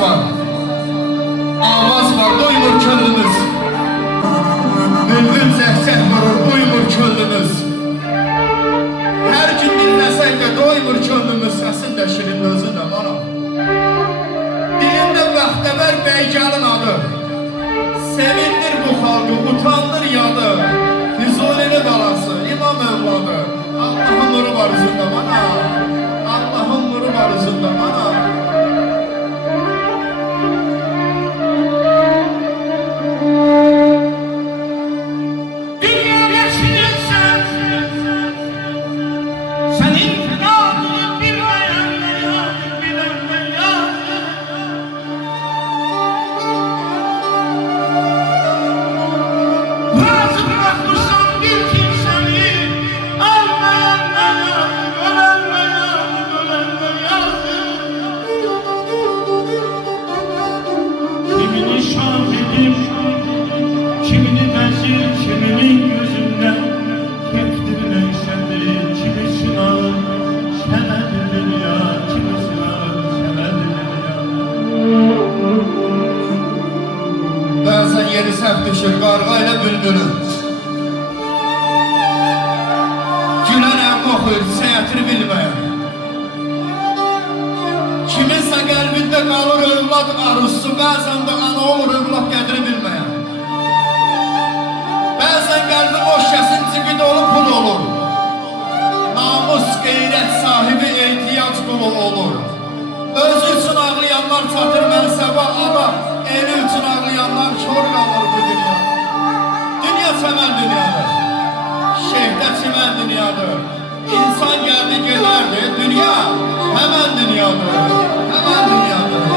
var. Avaz var, doymur könlünüz. Bülbül zəhsət vurur, doymur könlünüz. Hər gün dinləsək də doymur könlümüz. Səsin də şirin, özü də bana. Dilində bəxtəvər bəygalın adı. Sevindir bu xalqı, utandır yadı. Füzulini dalası, İmam evladı. Allah'ın nuru var üzündə bana. Allah'ın nuru var üzündə bana. Kimini bezir, kiminin gözünden keftirine işedir, kimi sınavır, şenedir ya, kimi sınavır, şenedir ya. Bəzən yeri səhv düşür qarğa ilə bülbülün. Gülərəm oxuyur, səyətini bilməyəm. Kiminsə qəlbində qalır övlad arzusu, bəzən də ana olur övlad qədri bilməyəm. Bəzən qəlbi boş kəsinci qid olur, pul olur. Namus, qeyrət sahibi ehtiyac qulu olur. Özü üçün ağlayanlar çatır mənsəbə, ama eli üçün ağlayanlar kör qalır bu dünya. Dünya çəmən dünyadır. Şeyhdə çimən dünyadır. İnsan gəldi gedərdi, dünya həmən dünyadır. Həmən dünyadır.